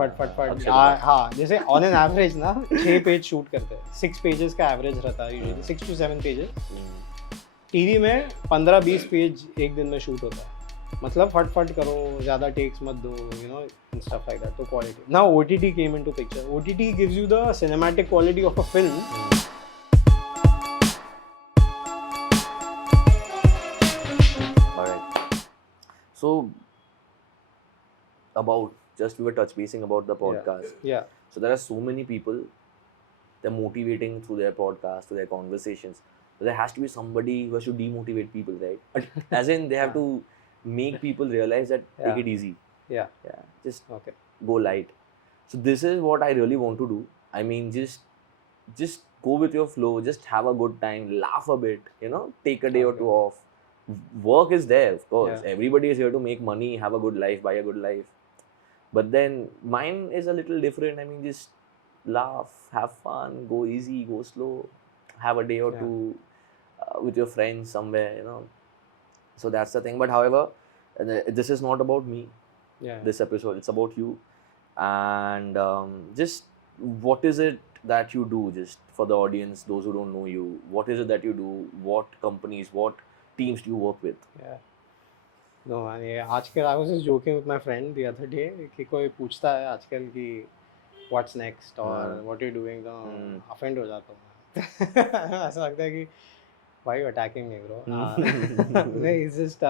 फट हाँ जैसे ऑन एन एवरेज ना 6 पेज शूट करते हैं, 6 पेजेस का एवरेज रहता है यूजुअली, 6 to 7 पेजेस। टीवी में 15-20 पेज एक दिन में शूट होता है, मतलब फट करो, ज़्यादा टेक्स मत दो, you know, and stuff like that. तो quality, now OTT came into picture. OTT gives you the cinematic quality of a film. Alright. So we were touch basing about the podcast. Yeah. So there are so many people, they're motivating through their podcast, through their conversations. So there has to be somebody who has to demotivate people, right? As in they have to make people realize that take it easy. Yeah. Just go light. So this is what I really want to do. I mean, just go with your flow, just have a good time, laugh a bit, you know, take a day or two off. Work is there, of course. Everybody is here to make money, have a good life, buy a good life. But then mine is a little different. I mean, just laugh, have fun, go easy, go slow, have a day or two with your friends somewhere, you know. So that's the thing. But however, this is not about me. This episode, it's about you. And just what is it that you do, just for the audience, those who don't know you, what is it that you do, what companies, what teams do you work with? No, आजकल I was just joking with my friend the other day कि कोई पूछता है आजकल कि what's next or what are you doing, तो offend हो जाता हूँ। ऐसा लगता है कि why are you attacking me, bro? नहीं, it's just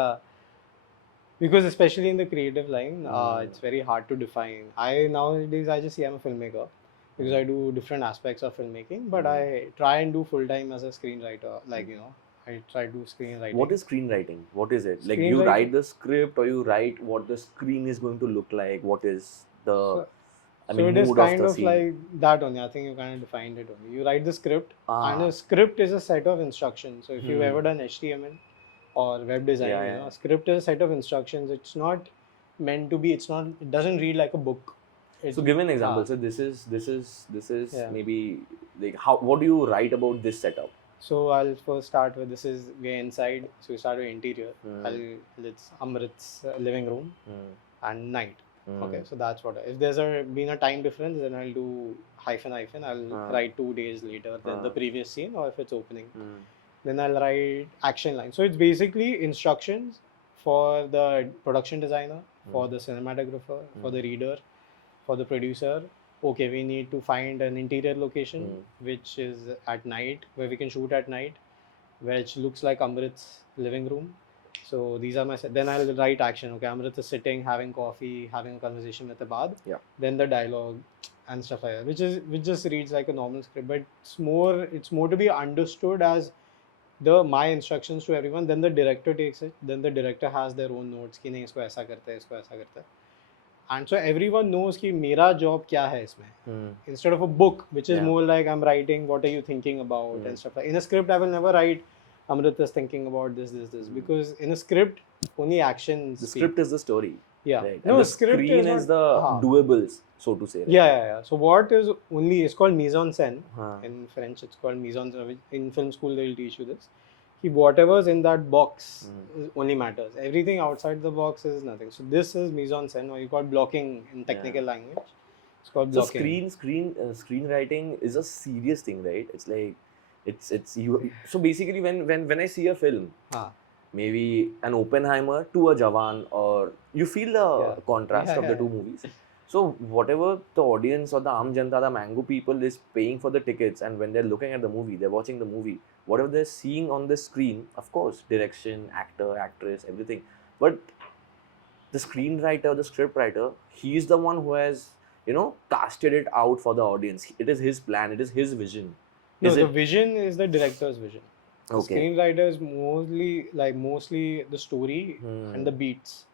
because especially in the creative line, it's very hard to define. Nowadays I just say I'm a filmmaker because I do different aspects of filmmaking, but I try and do full time as a screenwriter, like, you know, I try to do screenwriting. What is screenwriting? What is it? Like you write the script, or you write what the screen is going to look like? What is the so it is kind of like that only. I think you kind of defined it only. You write the script, and a script is a set of instructions. So if you've ever done HTML or web design, you know, a script is a set of instructions. It's not meant to be. It doesn't read like a book. So give me an example. So this is maybe like what do you write about this setup? So I'll first start with, this is we're inside. So we start with interior. It's Amrit's living room and night. Okay, so that's what. If there's been a time difference, then I'll do hyphen. I'll write 2 days later than the previous scene, or if it's opening, then I'll write action line. So it's basically instructions for the production designer, for the cinematographer, for the reader, for the producer. Okay, we need to find an interior location which is at night, where we can shoot at night, which looks like Amrit's living room. So these are my then I'll write action. Okay, Amrit is sitting, having coffee, having a conversation with Ibaad. Then the dialogue and stuff like that, which just reads like a normal script, but it's more to be understood as my instructions to everyone. Then the director takes it. Then the director has their own notes कि नहीं इसको ऐसा करते हैं, इसको ऐसा करते हैं. And so everyone knows कि मेरा job क्या है इसमें. Instead of a book, which is more like I'm writing what are you thinking about and stuff like. In a script, I will never write Amrit is thinking about this, because in a script only actions. The script is the story. Yeah. Right. No, and the screen is the doables, so to say. Right? Yeah. So what is only, it's called mise en scène. In French, it's called mise en scène. In film school, they will teach you this. Whatever's in that box only matters. Everything outside the box is nothing. So this is mise en scène, or you call blocking in technical language. It's called blocking. So screenwriting is a serious thing, right? It's like it's you. So basically, when I see a film, maybe an Oppenheimer to a Jawan, or you feel the contrast of the two movies. So whatever the audience or the Aam Janta, the Mango people is paying for the tickets, and when they're looking at the movie, they're watching the movie, whatever they're seeing on the screen, of course, direction, actor, actress, everything. But the screenwriter, the scriptwriter, he's the one who has, you know, casted it out for the audience. It is his plan. It is his vision. The vision is the director's vision. The screenwriter is mostly the story and the beats.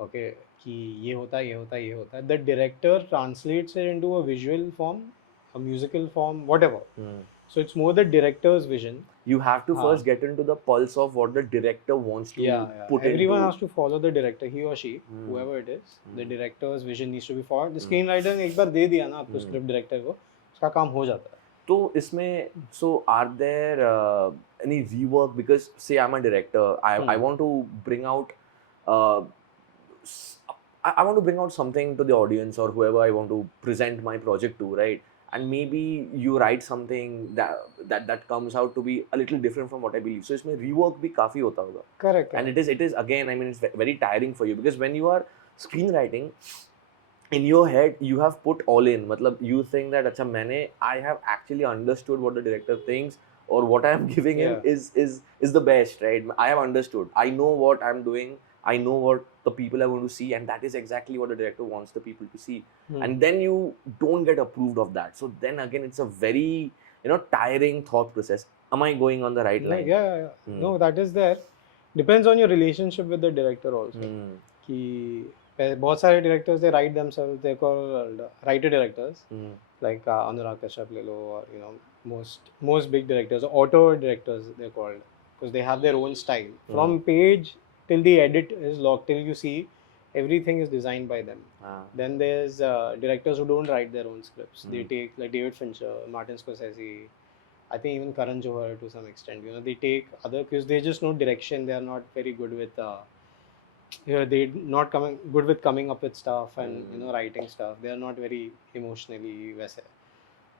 Okay, कि ये होता है. The director translates it into a visual form, a musical form, whatever. So it's more the director's vision. You have to first get into the pulse of what the director wants to put in. Everyone has to follow the director, he or she, whoever it is. The director's vision needs to be followed. The screenwriter ने एक बार दे दिया ना आपको script director को, उसका काम हो जाता है. तो इसमें, so are there any rework? Because say I'm a director, I want to bring out I want to bring out something to the audience or whoever I want to present my project to, right? And maybe you write something that comes out to be a little different from what I believe. So इसमें rework भी काफी होता होगा. Correct. And it is again, I mean, it's very tiring for you because when you are screenwriting, in your head you have put all in. मतलब you think that अच्छा मैंने I have actually understood what the director thinks or what I am giving him is the best, right? I have understood. I know what I'm doing. I know what the people are going to see, and that is exactly what the director wants the people to see. And then you don't get approved of that. So then again, it's a very tiring thought process. Am I going on the right line? Yeah. No, that is there. Depends on your relationship with the director also. कि बहुत सारे directors they write themselves. They call writer directors. Like Anurag Kashyap ले लो, or most big directors, auteur directors they're called, because they have their own style. From page till the edit is locked, till you see, everything is designed by them. Then there's directors who don't write their own scripts. They take like David Fincher, Martin Scorsese, I think even Karan Johar to some extent. They take other, because they just know direction. They are not very good with they're not good with coming up with stuff and writing stuff. They are not very emotionally वैसे.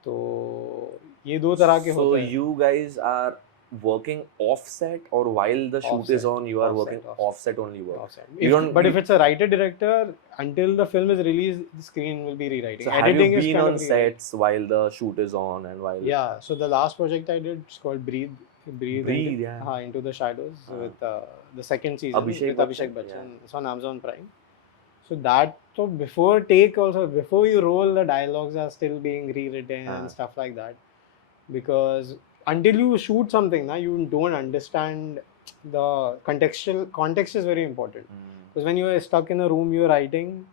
तो ये दो तरह के होते हैं. So you guys are working offset, or while the shoot is on you are working offset only work? Offset. But if it's a writer director, until the film is released, the screen will be rewriting. So editing have you been is on sets while the shoot is on and while? Yeah. So the last project I did is called Breathe. Yeah. Into the Shadows with the second season with Abhishek Bachchan. Yeah. It's on Amazon Prime. So that, so before take also, before you roll, the dialogues are still being rewritten and stuff like that. Because until you shoot something, you don't understand the contextual. Context is very important. Because when you are stuck in a room, you're writing,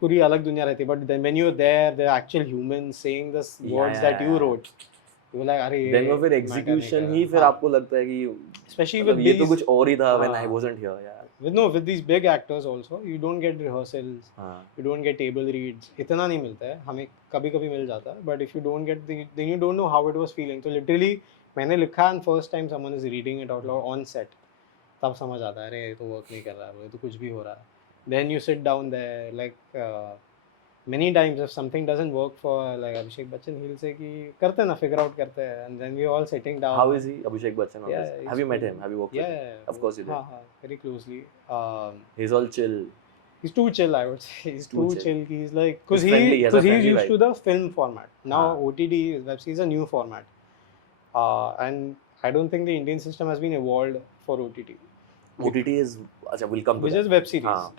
पूरी अलग दुनिया रहती है. But then when you're there, the actual humans saying the words that you wrote. You're like, अरे then वो फिर execution ही फिर आपको लगता है कि especially with ये तो कुछ और ही था when I wasn't here. With these big actors also, you don't get rehearsals, you don't get table reads. इतना नहीं मिलता है, हमें कभी-कभी मिल जाता है. But if you don't get then you don't know how it was feeling. So literally मैंने लिखा and first time someone is reading it out loud on set, तब समझ आता है अरे ये तो work नहीं कर रहा है, ये तो कुछ भी हो रहा है. Then you sit down there like many times if something doesn't work for like Abhishek Bachchan, he'll say कि करते ना, figure out करते हैं, and then we all sitting down. How is he, Abhishek Bachchan? Yeah, have you met him? Have you worked with him? Yeah, of course you did. Very closely. He's all chill. He's too chill, I would say. He's too chill. He's like, because he's used to the film format. Now OTT web series is a new format, and I don't think the Indian system has been evolved for OTT. OTT is, we'll come to which that. is web series.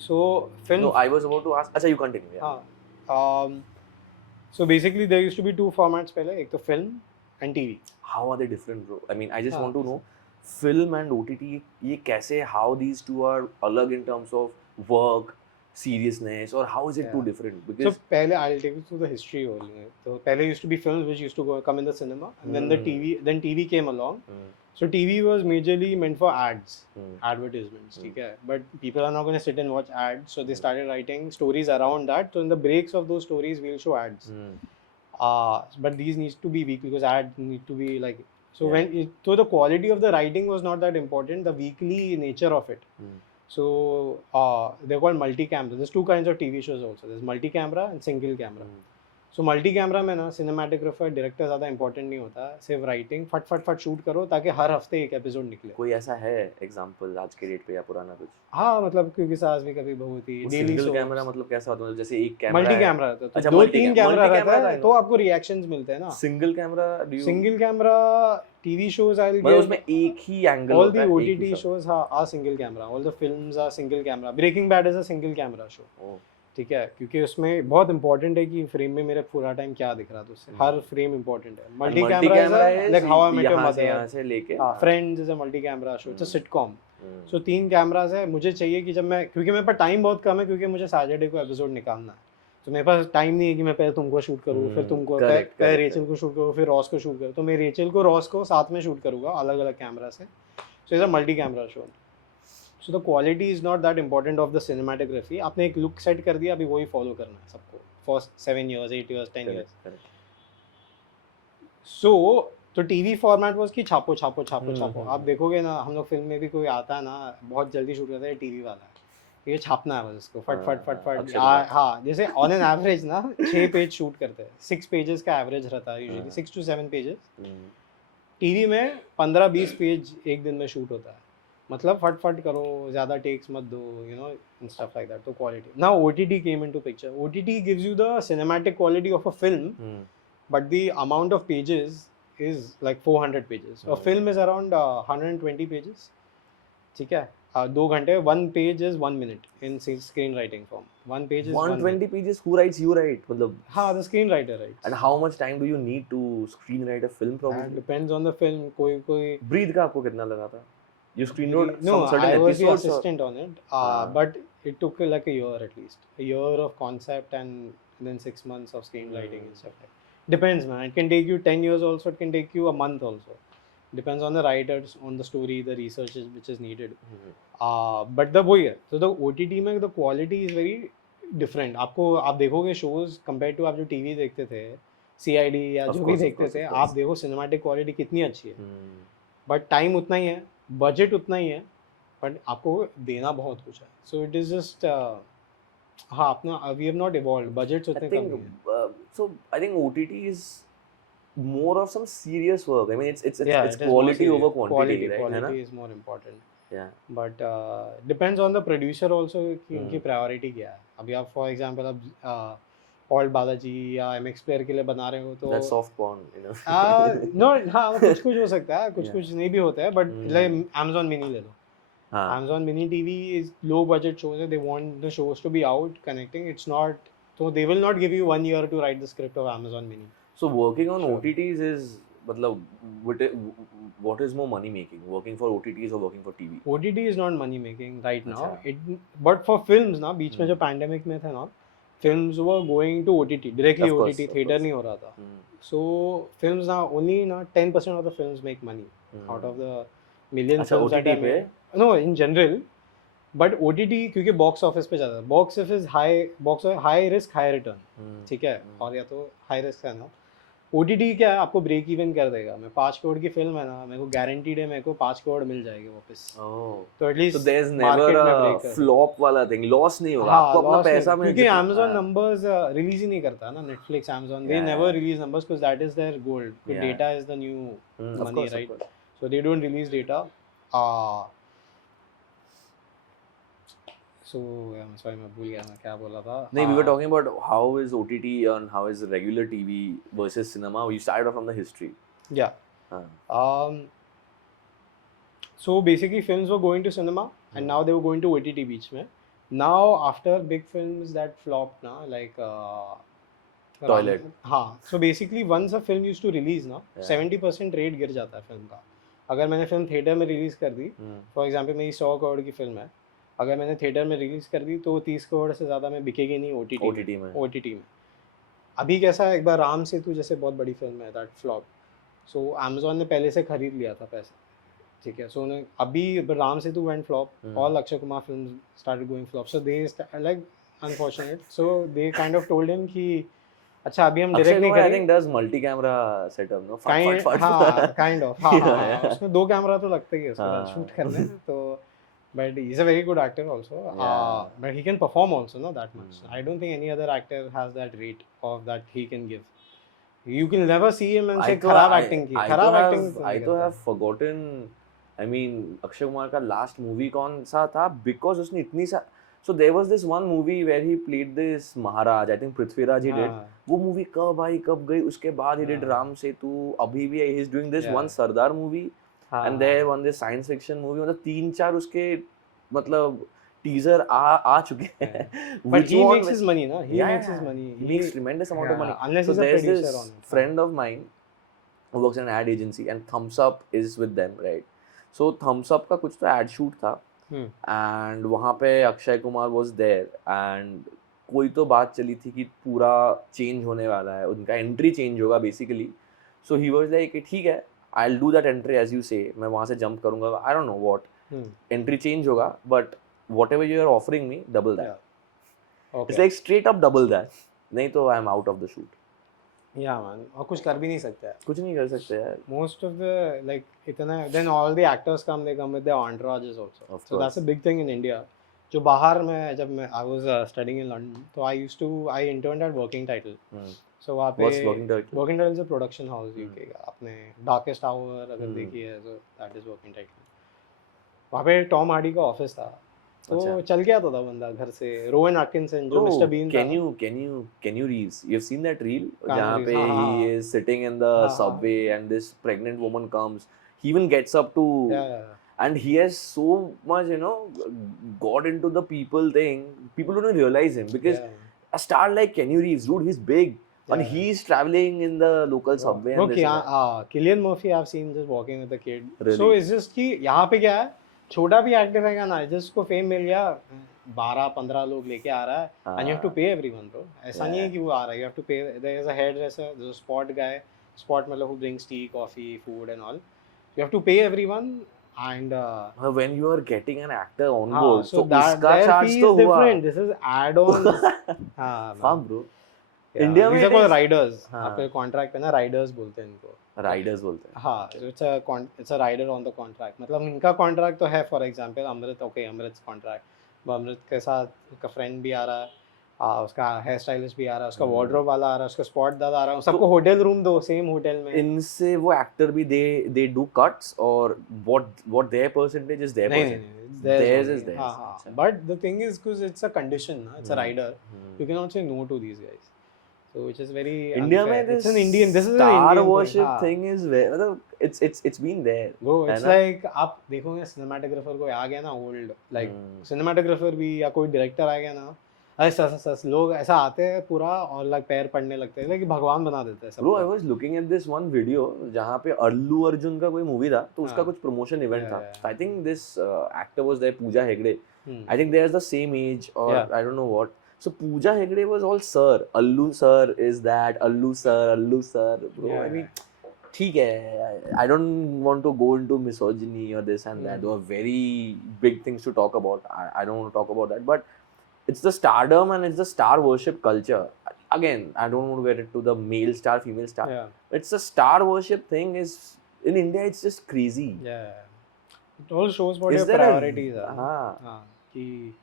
So film. No, I was about to ask. You continue. Yeah. So basically, there used to be two formats पहले, एक तो film and TV. How are they different, bro? I mean, I just want to know, film and OTT, ये कैसे, how these two are अलग in terms of work, seriousness, or how is it too different? Because so पहले I'll take you through the history only. So पहले used to be films which used to come in the cinema, and then then TV came along. So TV was majorly meant for ads, advertisements, ठीक है? But people are not going to sit and watch ads, so they started writing stories around that. So in the breaks of those stories, we'll show ads. But these needs to be weekly because ads need to be like. So so the quality of the writing was not that important. The weekly nature of it. So they're called multi-camera. There's two kinds of TV shows also. There's multi-camera and single camera. So multi-camera में ना cinematographer, director ज़्यादा important नहीं होता, सिर्फ writing फट shoot करो ताकि हर हफ्ते एक एपिसोड निकले. कोई ऐसा है एग्जांपल आज के डेट पे या पुराना कुछ? हाँ, मतलब क्योंकि सास भी कभी बहू थी. सिंगल कैमरा मतलब कैसा होता है? जैसे एक कैमरा मल्टी कैमरा रहता है, दो तीन कैमरा रहता है, तो आपको रिएक्शंस मिलते हैं ना. Single camera TV shows I'll get. उसमें एक ही एंगल होता है. All the OTT shows are single camera. All the films are single camera. Breaking Bad is a single camera show. ठीक है, क्योंकि उसमें बहुत इंपॉर्टेंट है कि फ्रेम में मेरे पूरा टाइम क्या दिख रहा था उससे. हर फ्रेम इंपॉर्टेंट है. मल्टी कैमरा है like how I met your mother, यहाँ से लेके friends is a multi camera show. It's a sitcom. So 3 cameras है. मुझे चाहिए कि जब मैं, क्योंकि मेरे पास टाइम बहुत कम है, क्योंकि मुझे सैटरडे को एपिसोड निकालना है, तो मेरे पास टाइम नहीं है कि मैं पहले तुमको शूट करूँ, फिर तुमको पहले रेचल को शूट करूँ, फिर रॉस को शूट करूँ. तो मैं रेचल को रॉस को साथ में शूट करूँगा अलग अलग कैमरा से. So it's a multi camera show. So the quality is not that important of the cinematography. आपने एक look set कर दिया, अभी वही follow करना है सबको for 7 years, 8 years, 10 years. So तो TV format was कि छापो. आप देखोगे ना, हम लोग फिल्म में भी कोई आता है ना, बहुत जल्दी शूट करता है, TV वाला है. ये छापना है बस इसको फट फट फट फट अक्षय कुमार। हाँ जैसे ऑन एन एवरेज ना 6 पेज शूट करते हैं, 6 पेजेस का एवरेज रहता है यूजुअली, 6 to 7 पेजेस। टीवी में 15-20 पेज एक दिन में शूट होता है, मतलब फट फट करो, ज़्यादा टेक्स मत दो, you know, and stuff like that. तो quality, now OTT came into picture. OTT gives you the cinematic quality of a film, but the amount of pages is like 400 pages. A film is around 120 pages, ठीक है, 2 घंटे, 1 page is 1 minute in screenwriting form. 1 page is 120 pages, who writes? You write, मतलब. हाँ, the screenwriter writes. And how much time do you need to screenwrite a film probably? That depends on the film. कोई Breathe का आपको कितना लगा था? You screenwrote no, some certain I was the episodes assistant on it, but it took like a year at least. A year of concept and then 6 months of screenwriting and stuff like that. Depends, man. It can take you 10 years also, it can take you a month also. Depends on the writers, on the story, the research which is needed. But the वही है, so the OTT में the quality is very different. आपको, आप देखोगे shows compared to आप जो TV देखते थे, CID या जो भी देखते थे, आप देखो cinematic quality कितनी अच्छी है, but time उतना ही है, budget उतना ही है, but आपको देना बहुत कुछ है. So it is just हाँ अपना, we have not evolved, budgets उतने कम नहीं है. So I think OTT is more of some serious work. I mean, it's it is quality more over serious. quantity, right? Quality is more important. Yeah. But depends on the producer also कि उनकी priority क्या है. अभी आप for example आप Paul Balaji या MX Player के लिए बना रहे हो तो That's soft porn, you know. no, हाँ कुछ कुछ हो सकता है, कुछ कुछ नहीं भी होता है, but like Amazon Mini ले लो. Amazon Mini TV is low budget shows. They want the shows to be out connecting. It's not, so they will not give you 1 year to write the script of Amazon Mini. So working on OTTs is, मतलब, what is more money making? Working for OTTs or working for TV? OTT is not money making right now. But for films ना, बीच में जो pandemic में था ना, films were going to OTT directly. OTT theater नहीं हो रहा था. So films ना only ना 10% of the films make money out of the million films that are made. No, in general. But OTT क्योंकि box office पे जाता है. Box office high risk high return. ठीक है, और या तो high risk है ना. OTT क्या है, आपको ब्रेक इवन कर देगा. मैं 5 करोड़ की फिल्म है ना, मेरे को गारंटीड है मेरे को 5 करोड़ मिल जाएगी वापस. तो at least there is never a flop वाला थिंग, लॉस नहीं होगा, आपको अपना पैसा मिल क्योंकि Amazon नंबर्स रिलीज ही नहीं करता ना. Netflix, Amazon, they never release numbers because that is their gold. Data is the new money, right? So they don't release data. So I'm sorry, मैं भूल गया मैं क्या बोला था. नहीं, we were talking about how is OTT and how is regular TV versus cinema. We started off from the history. Yeah. So basically films were going to cinema and now they were going to OTT बीच में. Now after big films that flopped ना, like Toilet. हाँ. So basically once a film used to release ना, 70% rate गिर जाता है film का. अगर मैंने फिल्म थिएटर में रिलीज कर दी, फॉर एग्जांपल मेरी 100 करोड़ की फिल्म है, अगर मैंने थिएटर में रिलीज कर दी तो 30 करोड़ से ज़्यादा में बिकेगी नहीं OTT में. अभी कैसा है, एक बार राम सेतु जैसे बहुत बड़ी फिल्म है दैट फ्लॉप. सो Amazon ने पहले से खरीद लिया था पैसा, ठीक है. सो अभी Ram Setu went flop, all Akshay Kumar films started going flop. So they like unfortunate, so they kind of told him कि अच्छा अभी हम डायरेक्ट नहीं करेंगे. I think does multi camera setup, no? Kind of उसमें 2 कैमरा तो लगता ही है उसको शूट करने. तो but he's a very good actor also. But he can perform also, no, that much. I don't think any other actor has that rate of that he can give. You can never see him and say खराब acting की. खराब acting. I तो have forgotten. I mean, Akshay Kumar का last movie कौन सा था? Because उसने इतनी सा. So there was this one movie where he played this Maharaj. I think Prithviraj he did. वो movie कब आई कब गई? उसके बाद he did राम सेतु. अभी भी he's doing this one Sardar movie. And there one this science fiction movie. मतलब 3-4 उसके मतलब teaser आ चुके हैं. But he makes his money, na? He makes his money. He makes tremendous amount of money. Unless so he's a producer on it. Friend of mine who works in an ad agency and Thumbs Up is with them, right? So Thumbs Up का कुछ तो ad shoot था. And वहाँ पे Akshay Kumar was there and कोई तो बात चली थी कि पूरा change होने वाला है, उनका entry change होगा basically. So he was like ठीक है, I'll do that entry as you say. मैं वहाँ से jump करूँगा. I don't know what. Entry change होगा, but whatever you are offering me, double that. Okay. It's like straight up double that. नहीं तो I'm out of the shoot. Yeah man, और कुछ कर भी नहीं सकते यार. कुछ नहीं कर सकते यार. Most of the like इतना, then all the actors come, they come with their entourages also. So that's a big thing in India. जो बाहर में जब मैं I was studying in London, तो आई इंटर्नड एट वर्किंग टाइटल. सो वहाँ पे What's working title? Working title से production house UK का, आपने डार्केस्ट आवर अगर देखी है तो दैट इज वर्किंग टाइटल. वहाँ पे टॉम हार्डी का ऑफिस था, तो अच्छा. चल गया था बंदा घर से. रोवन एटकिंसन जो मिस्टर Bro, बीन था. can you reels? You've seen that reel? कानू जहाँ रीव्स, पे हाँ he हाँ is sitting in the हाँ हाँ. subway and this pregnant woman comes. He even gets up to, या and he has so much, got into the people thing. People don't even realize him because a star like Kenny Reeves, dude, he's big. And Yeah. he's traveling in the local subway Bro, and this and that. Killian Murphy I've seen just walking with a kid. Really? So it's just कि यहाँ पे क्या है, छोटा भी actor रहेगा ना, जिसको फेम मिल गया, 12-15 लोग लेके आ रहा है, and you have to pay everyone, bro. ऐसा नहीं है कि वो आ रहा है, you have to pay. There is a hairdresser, there's a spot guy, spot मतलब who brings tea, coffee, food and all. You have to pay everyone and When you are getting an actor on board, so that उसका their charge fee तो is हुआ. different. This is add-ons. हाँ Fuck, bro. Yeah, India these में are called riders. हाँ. आपके contract पे ना Riders बोलते हैं इनको. राइडर्स बोलते हैं. हाँ, it's a rider on the contract. मतलब इनका कॉन्ट्रैक्ट तो है. For example Amrit, okay, Amrit contract, वो अमृत के साथ उसका फ्रेंड भी आ रहा है, उसका हेयर स्टाइलिस्ट भी आ रहा है, उसका वार्डरोब वाला आ रहा है, उसका स्पॉट दादा आ रहा है, सबको होटल रूम दो सेम होटल में. इनसे वो एक्टर भी they do cuts or what their percentage is their नहीं percentage. नहीं, Theirs is theirs. हाँ हाँ. But the thing is, because it's a condition, it's a rider, you cannot say no to these guys. So which is very India unfair. में It's an Indian. This is an star Indian worship thing. thing is very, मतलब it's been there. Bro, है it's ना? like आप देखोगे cinematographer को आ गया ना old, like cinematographer भी या कोई डायरेक्टर आ गया ना, अरे सस लोग ऐसा आते हैं पूरा और लाइक पैर पड़ने लगते हैं, लाइक भगवान बना देते हैं सब. Bro, I was looking at this one video जहाँ पे अल्लू अर्जुन का कोई मूवी था, तो उसका कुछ प्रमोशन इवेंट था. I think this actor was there, Pooja Hegde. I think they are the same age or I don't know what. So Pooja Hegde was all sir. Allu sir is that. Allu sir. Bro, I mean, ठीक है. I don't want to go into misogyny or this and that. Those are very big things to talk about. I don't want to talk about that. But it's the stardom and it's the star worship culture. Again, I don't want to get into the male star, female star. Yeah. It's the star worship thing is in India. It's just crazy. Yeah. It all shows what Is your there a- priorities are. हाँ. हाँ, कि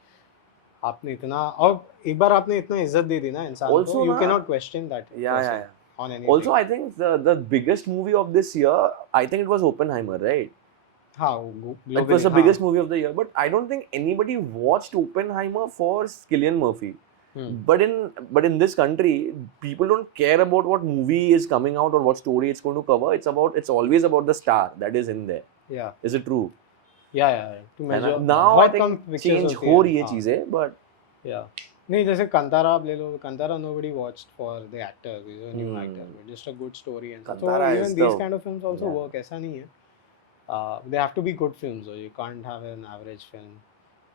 आपने इतना, और एक बार आपने इतना इज्जत दे दी ना इंसान को, Also you ना- cannot question that Yeah. on anything. Also, I think the biggest movie of this year, I think it was Oppenheimer, right? हाँ, It was the biggest movie of the year, but I don't think anybody watched Oppenheimer for Cillian Murphy. But in this country, people don't care about what movie is coming out or what story it's going to cover. It's always about the star that is in there. Yeah. Is it true? Yeah. To measure. Now I बहुत कम think pictures change होती हो हैं. रही है हाँ. चीजें, but Yeah. नहीं, जैसे कंतारा आप ले लो, Kantara nobody watched for the actor, he's a new actor, but just a good story and stuff. So Kantara even is these the- kind of films also work. ऐसा नहीं है. They have to be good films, or you can't have an average film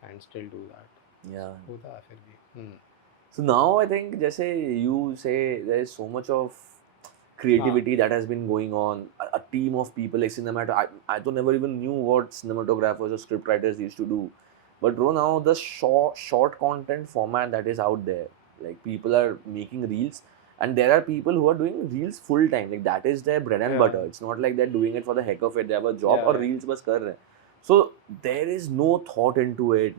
and still do that. yeah. होता है फिर भी. So now I think जैसे you say there is so much of creativity that has been going on. A team of people like I don't never even knew what cinematographers or scriptwriters used to do. But bro, now the short content format that is out there, like people are making reels, and there are people who are doing reels full time. Like that is their bread and butter. It's not like they're doing it for the heck of it. They have a job or reels बस कर रहे हैं. So there is no thought into it.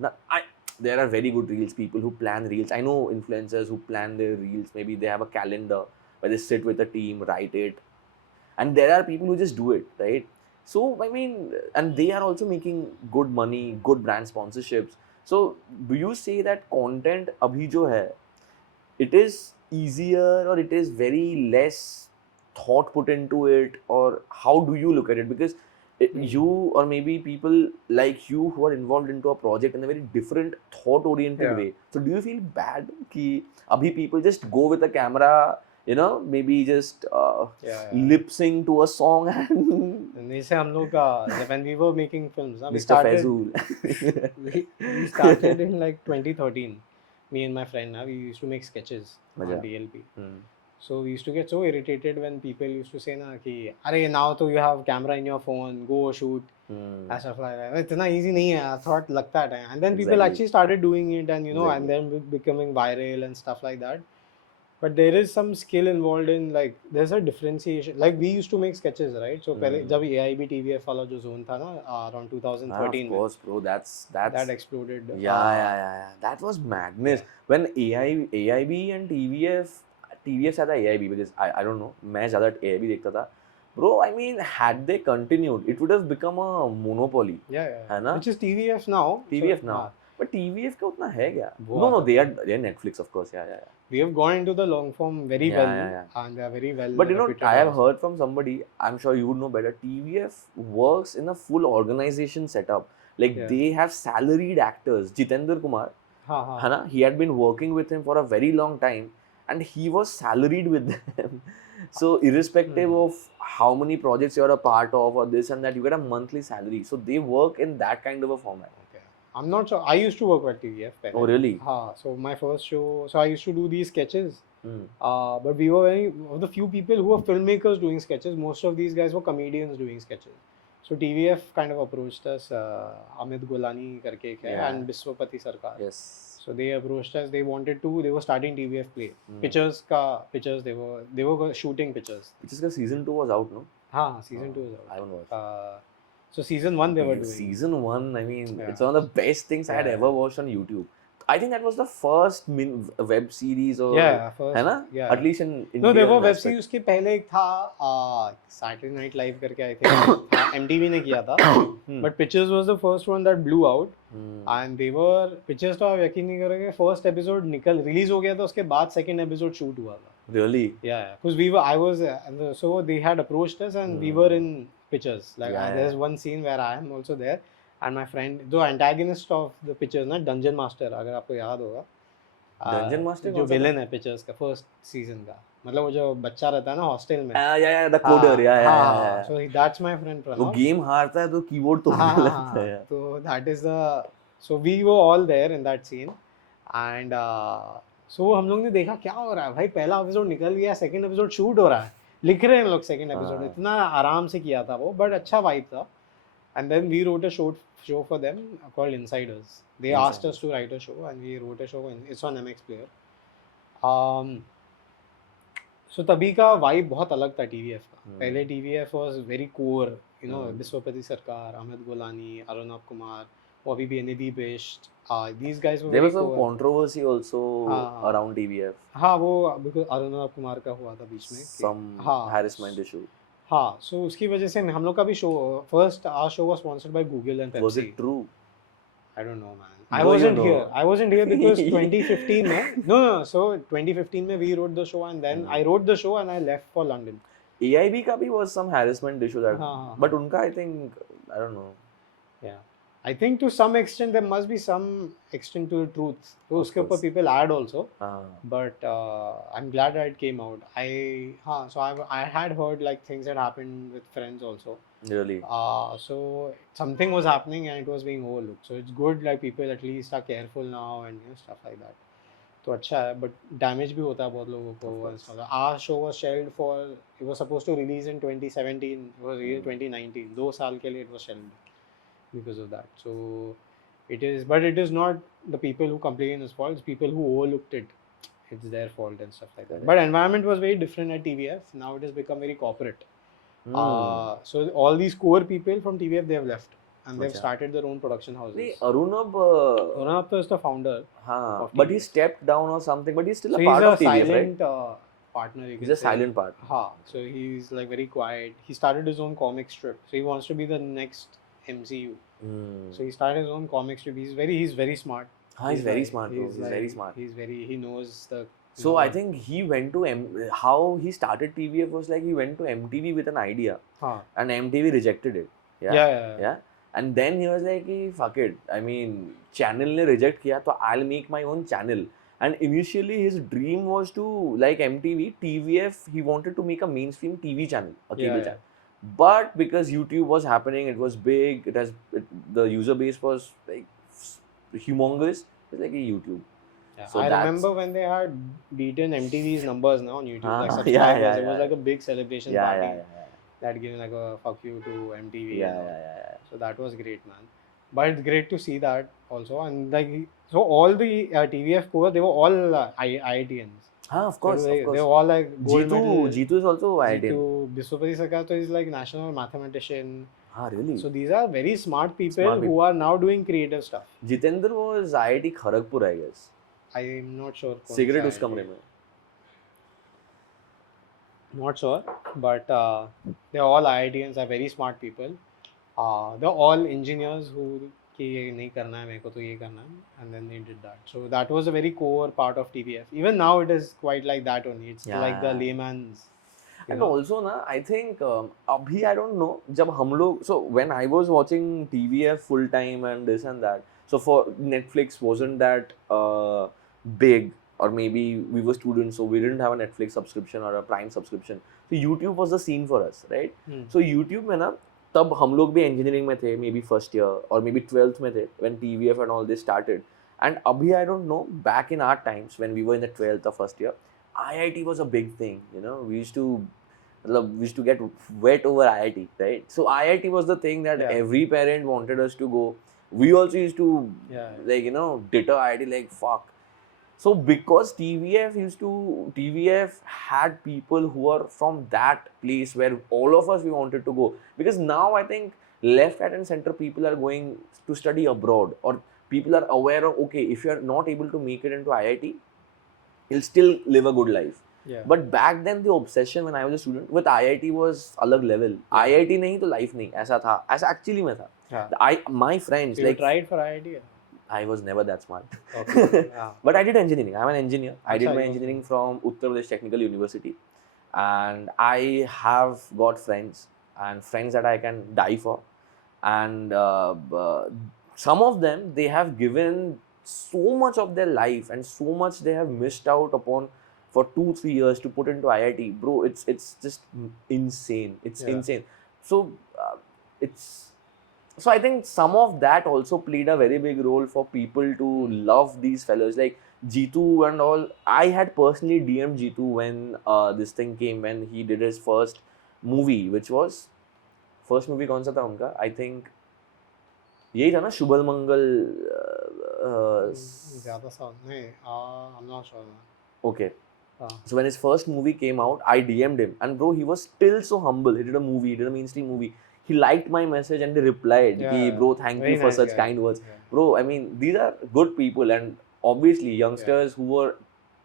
There are very good reels people who plan reels. I know influencers who plan their reels. Maybe they have a calendar where they sit with a team, write it, and there are people who just do it, right? So I mean, and they are also making good money, good brand sponsorships. So do you say that content abhi jo hai, it is easier or it is very less thought put into it, or how do you look at it? Because you or maybe people like you who are involved into a project in a very different thought oriented way. So do you feel bad ki abhi people just go with a camera, maybe just lip sync to a song and जैसे हम लोग का when we were making films, Mr. Faizul. we started in like 2013. Me and my friend, we used to make sketches on DLP. So we used to get so irritated when people used to say na कि अरे now तो you have camera in your phone, go shoot, and stuff like that. इतना easy नहीं है. I thought लगता है time. And then people actually started doing it, and and then becoming viral and stuff like that. But there is some skill involved in, like, there's a differentiation. Like we used to make sketches, right? So पहले जब AIB TVF वाला जो zone था ना, around 2013 of course, bro. That's that exploded. yeah. That was madness. When AIB and TVF साथा AIB, because I don't know, मैं ज़्यादा AIB देखता था. Bro, I mean, had they continued, it would have become a monopoly. Yeah. है ना? Which is TVF now. TVF now. But TVF का उतना है क्या? No, they are Netflix, of course. Yeah. We have gone into the long form very well, and they are very well. But you know, I have heard from somebody, I'm sure you would know better, TVF works in a full organization setup. Like they have salaried actors. Jitendra Kumar, he had been working with him for a very long time, and he was salaried with them. So irrespective of how many projects you're a part of or this and that, you get a monthly salary. So they work in that kind of a format. I'm not sure. I used to work at TVF. Oh, really? So my first show, so I used to do these sketches. But we were one of the few people who were filmmakers doing sketches. Most of these guys were comedians doing sketches. So TVF kind of approached us. Amit Golani karke and Biswapati Sarkar. Yes. So they approached us. They were starting TVF Play. Pictures, they were shooting pictures. Pictures ka season 2 was out, no? Season 2 was out. I don't know. So season 1 they were doing. Season 1, I mean, it's one of the best things I had ever watched on YouTube. I think that was the first web series or first, है ना? At least in India. No, there were web series. उसके पहले एक था Saturday Night Live करके, I think MTV ने किया था. But Pictures was the first one that blew out. And they were Pictures तो आप यकीन नहीं करोगे, first episode release हो गया था, उसके बाद second episode shoot हुआ था. Really? Yeah, because so they had approached us and we were in Pictures. Like there's one scene where I am also there. And my friend, the antagonist of the Pictures, ना Dungeon Master, अगर आपको याद होगा. Dungeon Master जो villain है Pictures का first season का, मतलब वो जो बच्चा रहता है ना hostel में. Yeah, the coder, yeah. So that's my friend Pranav. वो game हारता है तो keyboard तोड़ने लगता है. So that is the, so we were all there in that scene, and so हम लोग ने देखा क्या हो रहा है भाई, पहला एपिसोड निकल गया, सेकंड एपिसोड शूट हो रहा है, लिख रहे हैं लोग सेकंड एपिसोड, इतना आराम से किया था वो, बट अच्छा वाइब था. And then we wrote a show for them called Insiders. They asked us to write a show, and we wrote a show. It's on MX Player. So तभी का वाइब बहुत अलग था TVF का. पहले TVF was very core, you know, Biswapati Sarkar, Amit Golani, Arun Kumar, अभी भी NAB based. These guys were. There was some controversy also around TVF. हाँ वो because Arun Kumar का हुआ था बीच में. Some harassment issue. हाँ, so उसकी वजह से हम लोग का भी show, first our show was sponsored by Google and Pepsi. Was it true? I don't know, man. I wasn't here because 2015 में, no, so 2015 में we wrote the show, and then I wrote the show and I left for London. AIB का भी was some harassment issue that, but उनका I think, I don't know. Yeah. I think to some extent there must be some extent to the truth. So उसके ऊपर people add also. But I'm glad that it came out. So I had heard like things that happened with friends also. Really? So something was happening and it was being overlooked. So it's good like people at least are careful now and stuff like that. तो अच्छा है, but damage भी होता है बहुत लोगों को. Our show was shelved for, it was supposed to release in 2017. It was released 2019. 2 साल के लिए it was shelved because of that. So it is not the people who complain is fault, it's people who overlooked it, it's their fault and stuff like that. But environment was very different at TVF. Now it has become very corporate. So all these core people from TVF, they have left and they've started their own production houses. Arunab is the founder, but he stepped down or something, but he's still a part of TVF, right? Partner, he's a silent part. So he's like very quiet. He started his own comic strip, so he wants to be the next MCU. So he started his own comic strip. He's very smart. He's very smart. He's very smart. He knows the. So I think he went to how he started TVF was like he went to MTV with an idea, and MTV rejected it. Yeah. And then he was like, fuck it. I mean, channel ne reject kiya, so I'll make my own channel. And initially his dream was to, like MTV, TVF, he wanted to make a mainstream TV channel, a cable channel. But because YouTube was happening, it was big, the user base was like humongous, it was like a YouTube. Yeah, so I remember when they had beaten MTV's numbers now on YouTube, like subscribers, it was like a big celebration party. That gave like a fuck you to MTV. So that was great, man. But it's great to see that also. And like, so all the TVF core, they were all IITians. Of course, of course. They're all like gold medal. Jitu is also IIT. Jitu, Biswapati Sakato is like national mathematician. Really? So these are very smart people Smart people. who are now doing creative stuff. Jitendra was IIT Kharagpur, I guess. I'm not sure. Cigarette उस कमरे में. Not sure, but they're all IITians, are very smart people. They're all engineers who कि ये नहीं करना है मेरे को तो ये करना है, and then they did that. So that was a very core part of TVF. Even now it is quite like that only. It's like the layman's. And also na, I think abhi I don't know जब हम लोग, so when I was watching TVF full time and this and that, so for Netflix wasn't that big, or maybe we were students so we didn't have a Netflix subscription or a Prime subscription, so YouTube was the scene for us, right? So YouTube में ना तब हम लोग भी engineering में थे, maybe first year or maybe 12th में थे when TVF and all this started. And abhi I don't know, back in our times when we were in the 12th or first year, IIT was a big thing, you know. We used to get wet over IIT, right? So IIT was the thing that every parent wanted us to go. We also used to like, you know, deter IIT like fuck. So because TVF had people who are from that place where all of us we wanted to go. Because now I think left, right and center people are going to study abroad, or people are aware of, okay, if you are not able to make it into IIT, you'll still live a good life. But back then the obsession when I was a student with IIT was alag level. IIT nahi to life nahi, ऐसा था, ऐसा actually में था. My friends, so like, you tried for IIT? I was never that smart. Okay. But I did engineering. I'm an engineer. I did my engineering from Uttar Pradesh Technical University, and I have got friends that I can die for, and some of them, they have given so much of their life and so much they have missed out upon for 2-3 years to put into IIT, bro. It's just insane. It's insane. So so I think some of that also played a very big role for people to love these fellows like Jitu and all. I had personally DM'd Jitu when this thing came, when he did his first movie, which was first movie कौन सा था उनका? I think यही था ना, शुभल मंगल. ज़्यादा साल नहीं, I'm not sure. Okay. So when his first movie came out, I DM'd him, and bro, he was still so humble. He did a movie, he did a mainstream movie. He liked my message and they replied, bro, thank you for such kind words. Bro, I mean, these are good people, and obviously youngsters who were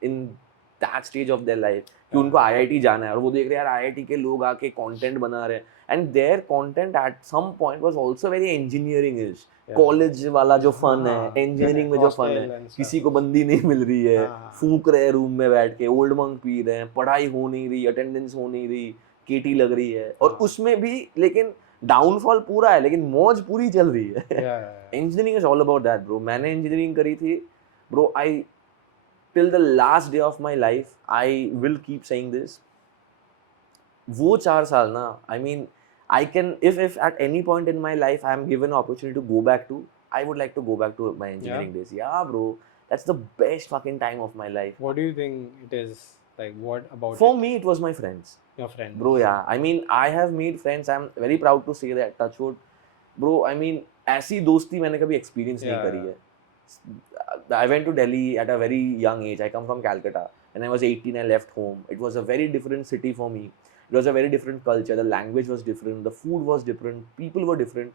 in that stage of their life कि उनको IIT जाना है और वो देख रहे हैं यार IIT के लोग आके content बना रहे हैं, and their content at some point was also very engineering-ish. College वाला जो फन है, इंजीनियरिंग में जो फन है, किसी को बंदी नहीं मिल रही है, फूंक रहे रूम में बैठ के, ओल्ड मंक पी रहे हैं, पढ़ाई हो नहीं रही, अटेंडेंस हो नहीं रही, केटी लग रही है, और उसमें भी लेकिन डाउनफॉल पूरा है लेकिन मौज पूरी चल रही है. Engineering is all about that bro. मैंने इंजीनियरिंग करी थी bro. I till the last day of my life I will keep saying this. वो 4 साल ना, I mean I can, if at any point in my life I am given an opportunity to go back to, I would like to go back to my engineering days. Yeah, bro, that's the best fucking time of my life. What do you think it is? Like, what about For me, it was my friends. Your friends? Bro, yeah. I mean, I have made friends. I'm very proud to say that. Touch wood. Bro, I mean, ऐसी दोस्ती मैंने कभी experience नहीं करी है. I went to Delhi at a very young age. I come from Calcutta. When I was 18, I left home. It was a very different city for me. It was a very different culture. The language was different. The food was different. People were different.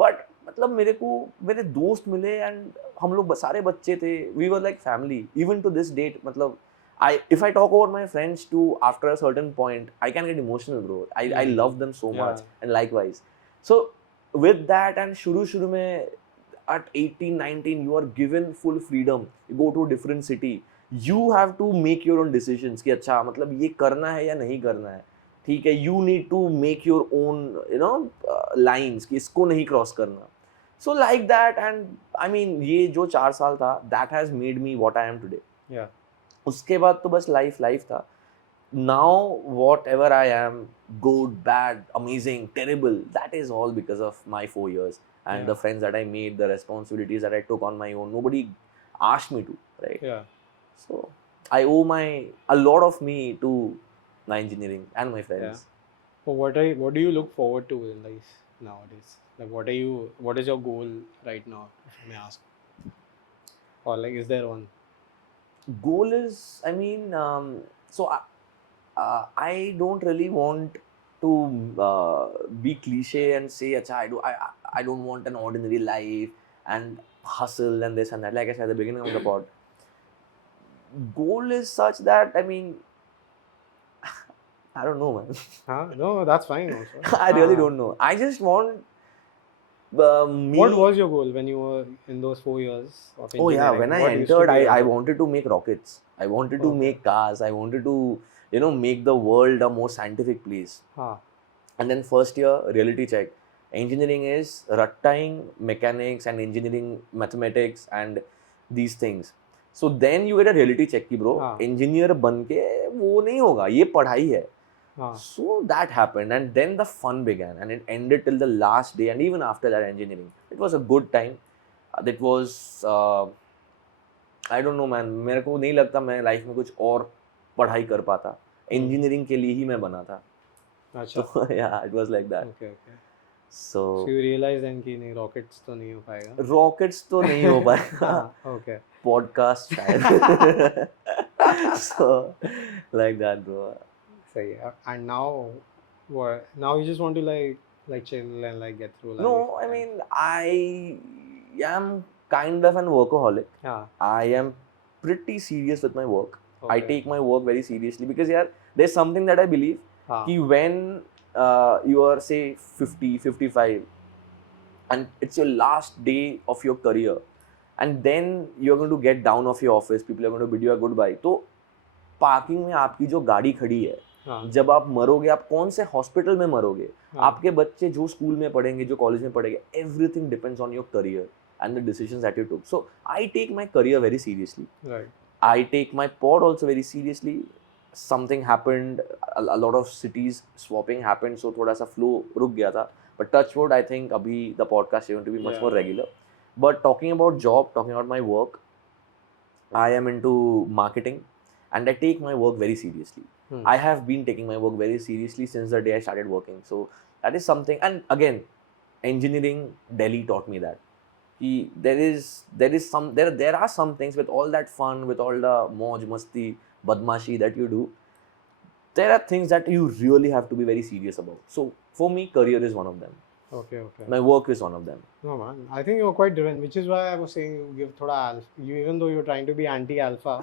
But मतलब मेरे को मेरे दोस्त मिले and हम लोग सारे बच्चे थे. We were like family. Even to this date, मतलब if I talk about my friends too, after a certain point, I can get emotional, bro. I love them so much, and likewise. So with that, and शुरू में at 18, 19, you are given full freedom. You go to a different city. You have to make your own decisions कि अच्छा मतलब ये करना है या नहीं करना है. ठीक है, you need to make your own, you know, lines कि इसको नहीं cross करना. So like that, and I mean ये जो 4 साल था, that has made me what I am today. Yeah. उसके बाद तो बस life था. Now whatever I am, good, bad, amazing, terrible, that is all because of my 4 years and the friends that I made, the responsibilities that I took on my own. Nobody asked me to, right? Yeah. So I owe a lot of me to my engineering and my friends. Yeah. So what do you look forward to in life nowadays? Like what is your goal right now, if I may ask? Or like, is there one? Goal is, I mean, so I don't really want to be cliche and say, Acha, I don't want an ordinary life and hustle and this and that. Like I said at the beginning of the pod, goal is such that, I mean, I don't know, man. No, that's fine also. I really don't know. I just want me. What was your goal when you were in those 4 years of engineering? Oh yeah, when I entered, I wanted to make rockets. I wanted to make cars. I wanted to, make the world a more scientific place. And then first year, reality check. Engineering is rattaing mechanics and engineering mathematics and these things. So then you get a reality check ki bro, engineer ban ke wo nahi hoga, ye padhai hai. So that happened, and then the fun began, and it ended till the last day. And even after that, engineering, it was a good time. That was I don't know, man. मेरे को नहीं लगता मैं life में कुछ और पढ़ाई कर पाता. Engineering के लिए ही मैं बना था. अच्छा. So yeah, it was like that. Okay. So you realized then कि नहीं rockets तो नहीं हो पाएगा. Rockets तो नहीं हो पाएगा. Okay. Podcast शायद. So like that, bro. And now, what? Now you just want to like chill and like get through life. No, I mean, I am kind of an workaholic. I am pretty serious with my work. I take my work very seriously because there's something that I believe कि when you are say 50, 55 and it's your last day of your career and then you're going to get down of your office, people are going to bid you a goodbye. तो parking में आपकी जो गाड़ी खड़ी है, जब आप मरोगे, आप कौन से हॉस्पिटल में मरोगे, आपके बच्चे जो स्कूल में पढ़ेंगे, जो कॉलेज में पढ़ेंगे, everything depends on your career and the decisions that you took. So I take my career very seriously. Right. I take my pod also very seriously. Something happened, a lot of cities swapping happened, so थोड़ा सा flow रुक गया था. But touch wood, I think अभी the podcast is going to be much more regular. But talking about job, talking about my work, I am into marketing and I take my work very seriously. I have been taking my work very seriously since the day I started working. So that is something. And again, engineering, Delhi taught me that. There are some things with all that fun, with all the moj, masti, badmashi that you do. There are things that you really have to be very serious about. So for me, career is one of them. Okay. My work is one of them. No man, I think you're quite driven, which is why I was saying you give thoda alpha. You, even though you're trying to be anti-alpha,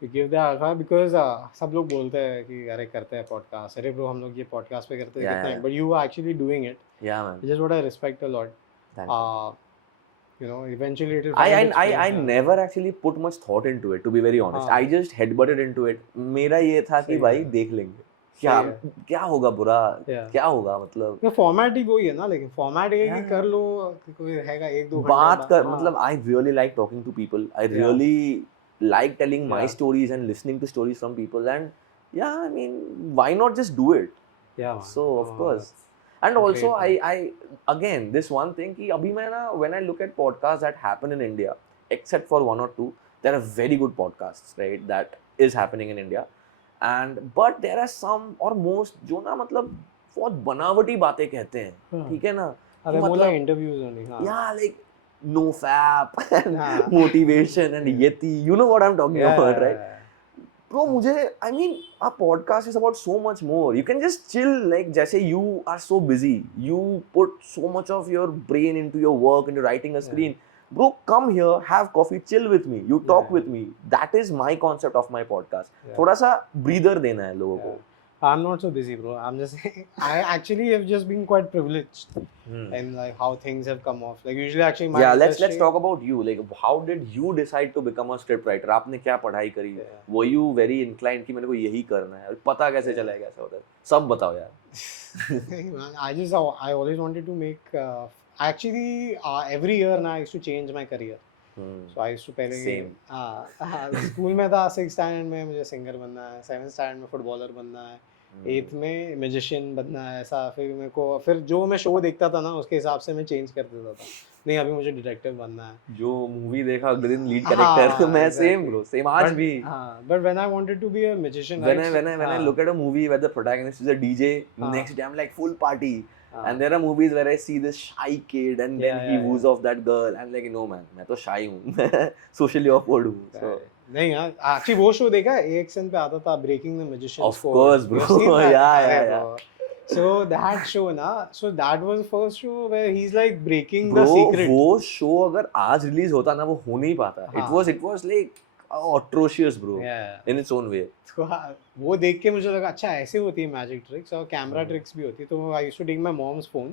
you give the alpha because सब लोग बोलते हैं कि अरे करते हैं podcast, अरे bro हम लोग ये podcast पे करते हैं कितना, but you are actually doing it. Yeah man. Which is what I respect a lot. Thank you. Eventually it will. I never actually put much thought into it, to be very honest. I just headbutted into it. मेरा ये था कि भाई देख लेंगे. क्या होगा बुरा, क्या होगा मतलब. ये फॉर्मेट ही वही है ना, लेकिन फॉर्मेट ये कि कर लो, कोई रहेगा 1-2 घंटे बात कर, मतलब I really like talking to people. I really like telling my stories and listening to stories from people, and I mean, why not just do it? So of course. And also I again, this one thing कि अभी मैं ना, when I look at podcasts that happen in India, except for 1 or 2, there are very good podcasts, right, that is happening in India. But there are some or most जो ना मतलब बहुत बनावटी बातें कहते हैं, ठीक है ना, मतलब इंटरव्यूज होने, like no fap and motivation and yeti, you know what I'm talking about, right? Bro, I mean, our podcast is about so much more. You can just chill, like, जैसे you are so busy, you put so much of your brain into your work, into writing a screen. Bro, come here, have coffee, chill with me, you talk with me. That is my concept of my podcast. थोड़ा सा breather देना है लोगों को. I'm not so busy, bro. I'm just saying, I actually have just been quite privileged in like how things have come off. Like usually, actually, my let's talk about you. Like, how did you decide to become a scriptwriter? आपने क्या पढ़ाई करी? Were you very inclined कि मेरे को यही करना है? पता कैसे चला ऐसा होता है? सब बताओ यार. I always wanted to make. Actually, every year now I used to change my career. So I used to पहले स्कूल में था 6th स्टैंडर्ड में मुझे सिंगर बनना है, 7th स्टैंडर्ड में फुटबॉलर बनना है, 8th में म्यूजिशियन बनना है, ऐसा. फिर जो मैं शो देखता था ना उसके हिसाब से मैं चेंज कर देता था. नहीं अभी मुझे डिटेक्टिव बनना है. जो मूवी देखा अगले दिन लीड कैरेक्टर. मैं सेम आज भी. But when I wanted to be a magician, when I look at a movie where the protagonist is a DJ, next day I'm like full party. And there are movies where I see this shy kid and then he woos off that girl. I'm like, no man, मैं तो shy हूँ, मैं socially awkward हूँ. So नहीं यार, actually वो show देखा है, AXN पे आता था, breaking the magicians Of course, bro. Yeah. So that show ना, so that was the first show where he's like breaking the Bro, secret. वो शो अगर आज रिलीज होता ना, वो हो नहीं पाता. हाँ. It was like atrocious, bro. Yeah. In its own way. तो वो देख के मुझे लगा अच्छा ऐसे होती है मैजिक ट्रिक्स, और कैमरा ट्रिक्स भी होती है. तो I used to take my mom's phone.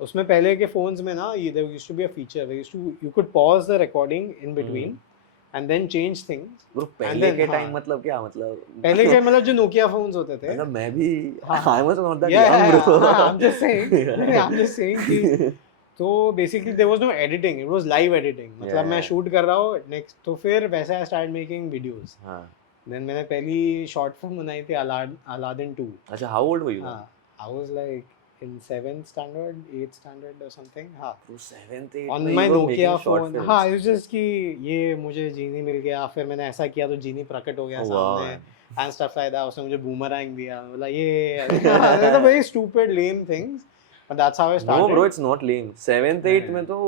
उसमें पहले के फोन्स में ना ये there used to be a feature where used to, you could pause the recording in between and then change things. Bro पहले के टाइम मतलब क्या, मतलब पहले के मतलब जो नोकिया फोन्स होते थे, मतलब मैं भी हाँ. I was not that young, bro. I'm just saying कि तो basically there was no editing, it was live editing. मतलब मैं शूट कर रहा हूँ नेक्स्ट, तो फिर वैसे आई स्टार्ट मेकिंग वीडियोस. हाँ. देन मैंने पहली शॉर्ट फिल्म बनाई थी अलादीन 2. अच्छा, हाउ ओल्ड वर यू? हाँ, I was like in 7th standard, 8th standard or something. हाँ, Bro, 7th 8th on में my you were Nokia making short phone. films. हाँ, it was just कि ये मुझे जीनी मिल गया, फिर मैंने ऐसा किया तो जीनी प्रकट हो गया सामने and stuff like that. उसने मुझे boomerang दिया, बोला ये the very stupid lame things, but that's how I started. No bro, it's not lame. 7th 8th में तो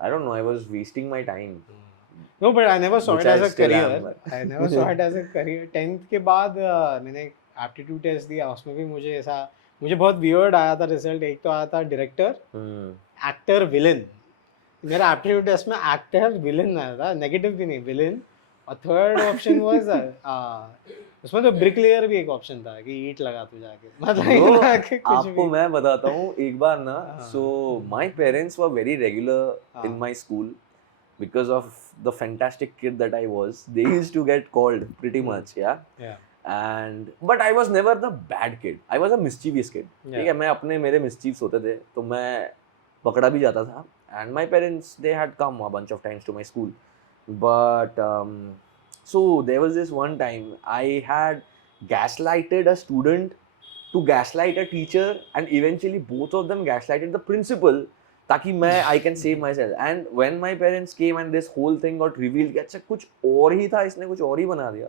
I don't know, I was wasting my time. No, but I never saw it as a career. I never saw it as a career. 10th के बाद मैंने aptitude test दिया, उसमें भी मुझे बहुत वियर्ड आया था रिजल्ट. एक तो आया था डायरेक्टर, एक्टर, विलन. मेरा एप्टीट्यूड टेस्ट में एक्टर विलन आया था, नेगेटिव भी नहीं, विलन. और थर्ड ऑप्शन वाज उसमें तो ब्रिकलेयर भी एक ऑप्शन था कि ईंट लगा तू जाके. मतलब आपको मैं बताता हूँ एक बार ना. So my parents were very regular in my school because of the fantastic kid that I was. They used to get called pretty much, yeah. And but I was never the bad kid. I was a mischievous kid. ठीक है, मैं अपने मेरे mischiefs होते थे तो मैं पकड़ा भी जाता था. And my parents, they had come a bunch of times to my school. But so there was this one time I had gaslighted a student to gaslight a teacher, and eventually both of them gaslighted the principal ताकि मैं I can save myself. And when my parents came and this whole thing got revealed कि अच्छा कुछ और ही था, इसने कुछ और ही बना दिया.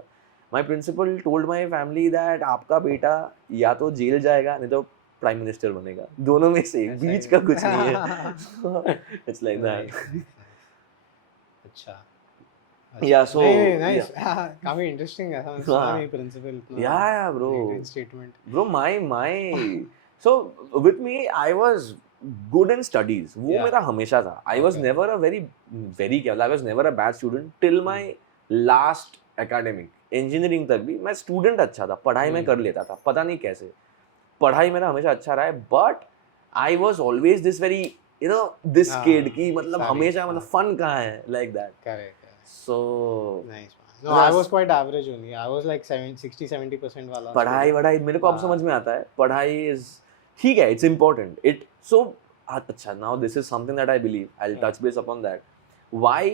My principal told my family that आपका बेटा या तो जेल जाएगा नहीं तो प्राइम मिनिस्टर बनेगा. दोनों में से बीच का कुछ नहीं है. It's like that. अच्छा. Yeah, so nice. काफी इंटरेस्टिंग है. सुना नहीं principal. Yeah, bro. Statement. Bro, my so with me I was good in studies. वो मेरा हमेशा था. I was never a very क्या, I was never a bad student till my last academic. Engineering तक भी मैं स्टूडेंट अच्छा था, पढ़ाई में कर लेता था, पता नहीं कैसे. पढ़ाई मेरा हमेशा अच्छा रहा है, but I was always this very this kid की मतलब हमेशा मतलब फन कहाँ है, like that. Correct. So No, I was quite average only. I was like 60-70% वाला. पढ़ाई मेरे को अब समझ में आता है. पढ़ाई इज ठीक है, इट्स इम्पोर्टेंट. इट सो अच्छा, now this is something that I believe. I will touch base upon that. Why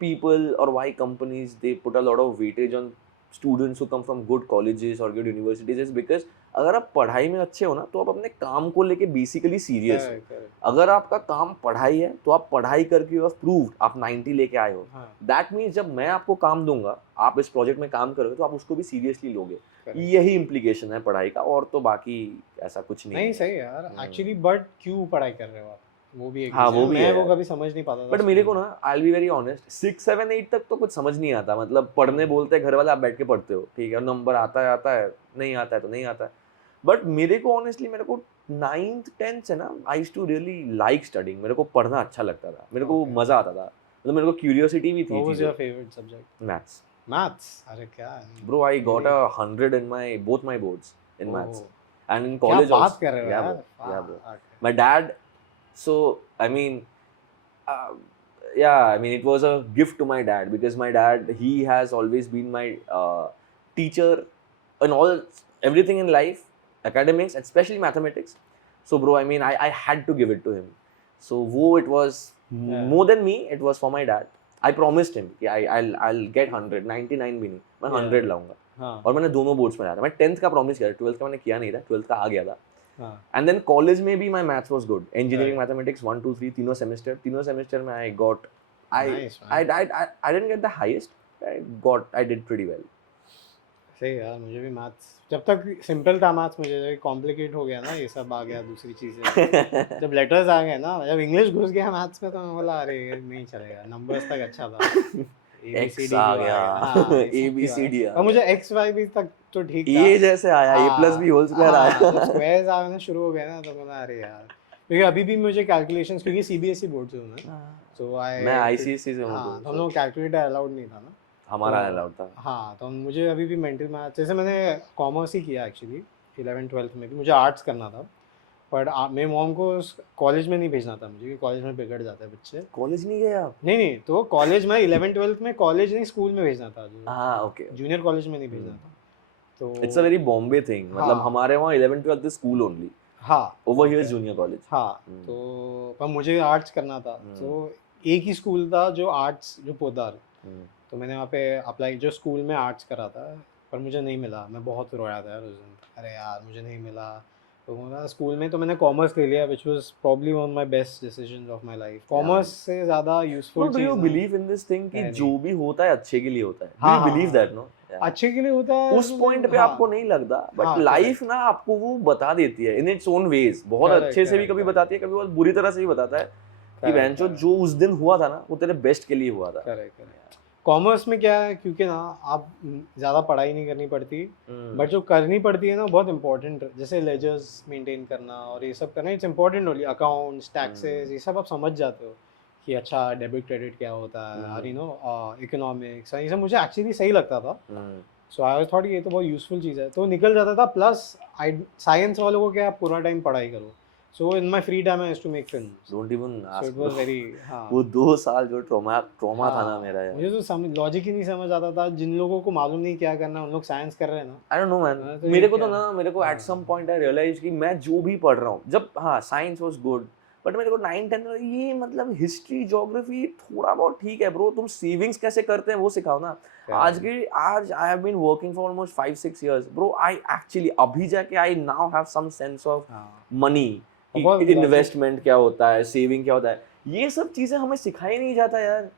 people or why companies they put a lot of weightage on students who come from good colleges or good universities is because अगर आप पढ़ाई में अच्छे हो ना तो आप अपने काम को लेके बेसिकली सीरियस हो. अगर आपका काम पढ़ाई है तो आप पढ़ाई करके यू हैव प्रूव्ड आप 90 लेके आए हो. दैट मीन्स जब मैं आपको काम दूंगा, आप इस प्रोजेक्ट में काम करोगे तो आप उसको भी सीरियसली लोगे. यही इम्प्लीकेशन है पढ़ाई का, और तो बाकी ऐसा कुछ नहीं. नहीं सही यार एक्चुअली, बट क्यों पढ़ाई कर रहे हो आप, वो भी एक हाँ, वो भी मैं वो कभी समझ नहीं पाता था. बट मेरे को ना I will be very honest 6, 7, 8 तक तो कुछ समझ नहीं आता. मतलब पढ़ने बोलते हैं घर वाले, आप बैठ के पढ़ते हो, ठीक है, नंबर आता है नहीं आता है तो नहीं आता है. बट मेरे को ऑनेस्टली मेरे को 9th 10th से ना I used to really like studying. मेरे को पढ़ना अच्छा लगता था, मेरे को मजा आता था, मतलब मेरे को क्यूरियोसिटी भी थी. What was your favorite subject? Maths. अरे क्या bro, I got 100 in both my boards in maths. And in college क्या बात कर रहे हो यार. Yeah bro. My dad, so I mean yeah, I mean it was a gift to my dad because my dad, he has always been my teacher in everything in life, academics, especially mathematics. So bro, I mean I had to give it to him. So it was more than me, it was for my dad. I promised him कि I'll get 100, 99 भी नहीं, मैं 100 लाऊंगा. और मैंने दोनों boards में लाया था. मैं 10th का प्रॉमिस किया, 12th का मैंने किया नहीं था, 12th का आ गया था. And then college में भी my maths was good. Engineering mathematics 1, 2, 3 तीनों सेमेस्टर में I got I didn't get the highest. I did pretty well. सही यार, मुझे भी मैथ्स जब तक सिंपल था मैथ्स, मुझे जब कॉम्प्लिकेट हो गया ना ये सब आ गया दूसरी चीज़ें, जब लेटर्स आ गए ना, जब इंग्लिश घुस गया मैथ्स में तो मैं बोला अरे नहीं चलेगा. नंबर्स तक अच्छा था, X आ गया, ABCD आ और मुझे गया, XY भी तक तो ठीक था। ये जैसे आया, A plus B whole square आया, तो स्क्वायर्स आना शुरू हो गए ना, तो मैंने अरे यार, क्योंकि अभी भी मुझे कैलकुलेशंस, क्योंकि CBSE बोर्ड से हूँ मैं, तो मैं ICSE से हूँ, हाँ, तो हम लोग कैलकुलेटर अलाउड नहीं था ना, हमारा अलाउड था। हाँ, तो मुझे अभी भी मेंटल मैथ, जैसे मैंने कॉमर्स ही किया एक्चुअली 11th-12th में भी, मुझे आर्ट्स करना था, बट मेरे मॉम को कॉलेज में नहीं भेजना था मुझे, क्योंकि कॉलेज में बिगड़ जाते हैं बच्चे। कॉलेज नहीं गए आप? नहीं, तो कॉलेज में 11th-12th में, कॉलेज नहीं, स्कूल में भेजना था, हाँ, ओके, जूनियर कॉलेज में नहीं भेजना था, तो it's a very Bombay thing, मतलब हमारे वहाँ 11th-12th स्कूल ओनली, हाँ, ओवर हियर जूनियर कॉलेज। हाँ, तो पर मुझे आर्ट्स करना था, तो एक ही स्कूल था जो आर्ट्स, जो पोदार, तो मैंने वहाँ पे अप्लाई, जो स्कूल में आर्ट्स करा था, पर मुझे नहीं मिला, मैं बहुत रोया था यार उस दिन, अरे यार मुझे नहीं मिला, तो मेरा स्कूल में, तो मैंने कॉमर्स ले लिया, which was probably one my best decision of my life. Commerce से ज़्यादा यूजफुल डू चीज़ यू ना, बिलीव इन दिस थिंग कि जो भी होता है अच्छे के लिए होता है? हाँ, do you believe that? No, अच्छे के लिए होता है, उस पॉइंट पे आपको नहीं लगता, बट लाइफ ना आपको वो बता देती है इन इट्स ओन वेज, बहुत अच्छे से भी कभी बताती है, कभी बहुत बुरी तरह से भी बताता है कि बहनचोद जो उस दिन हुआ था ना, वो तेरे बेस्ट के लिए हुआ था। करेक्ट। कॉमर्स में क्या है, क्योंकि ना आप ज़्यादा पढ़ाई नहीं करनी पड़ती, बट जो करनी पड़ती है ना बहुत इंपॉर्टेंट, जैसे लेजर्स मेंटेन करना और ये सब करना, it's important only, accounts, taxes, ये सब आप समझ जाते हो कि अच्छा डेबिट क्रेडिट क्या होता है, और यू नो इकोनॉमिक्स, ये सब मुझे एक्चुअली सही लगता था, सो आई थॉट ये तो बहुत यूजफुल चीज़ है, तो निकल जाता था। प्लस साइंस वालों को क्या, आप पूरा टाइम पढ़ाई करो, so in my free time I used to make films. Don't even ask. So it was very वो 2 साल जो ट्रॉमा था ना मेरा यार, मुझे तो लॉजिक ही नहीं समझ आता था, जिन लोगों को मालूम नहीं क्या करना, उन लोग साइंस कर रहे हैं ना, I don't know man, तो मेरे को तो ना, मेरे को at some point I realized कि मैं जो भी पढ़ रहा हूँ, जब हाँ साइंस was good, बट मेरे को 9-10 में ये मतलब हिस्ट्री, ज्योग्राफी थोड़ा बहुत ठीक है ब्रो, तुम सेविंग्स कैसे करते हैं वो सिखाओ ना। आज I have been working for almost 5-6 years bro, I actually अभी जाके I now have some sense of money, investment क्या होता है, सेविंग क्या होता है, ये सब चीजें हमें सिखाई नहीं जाता यार।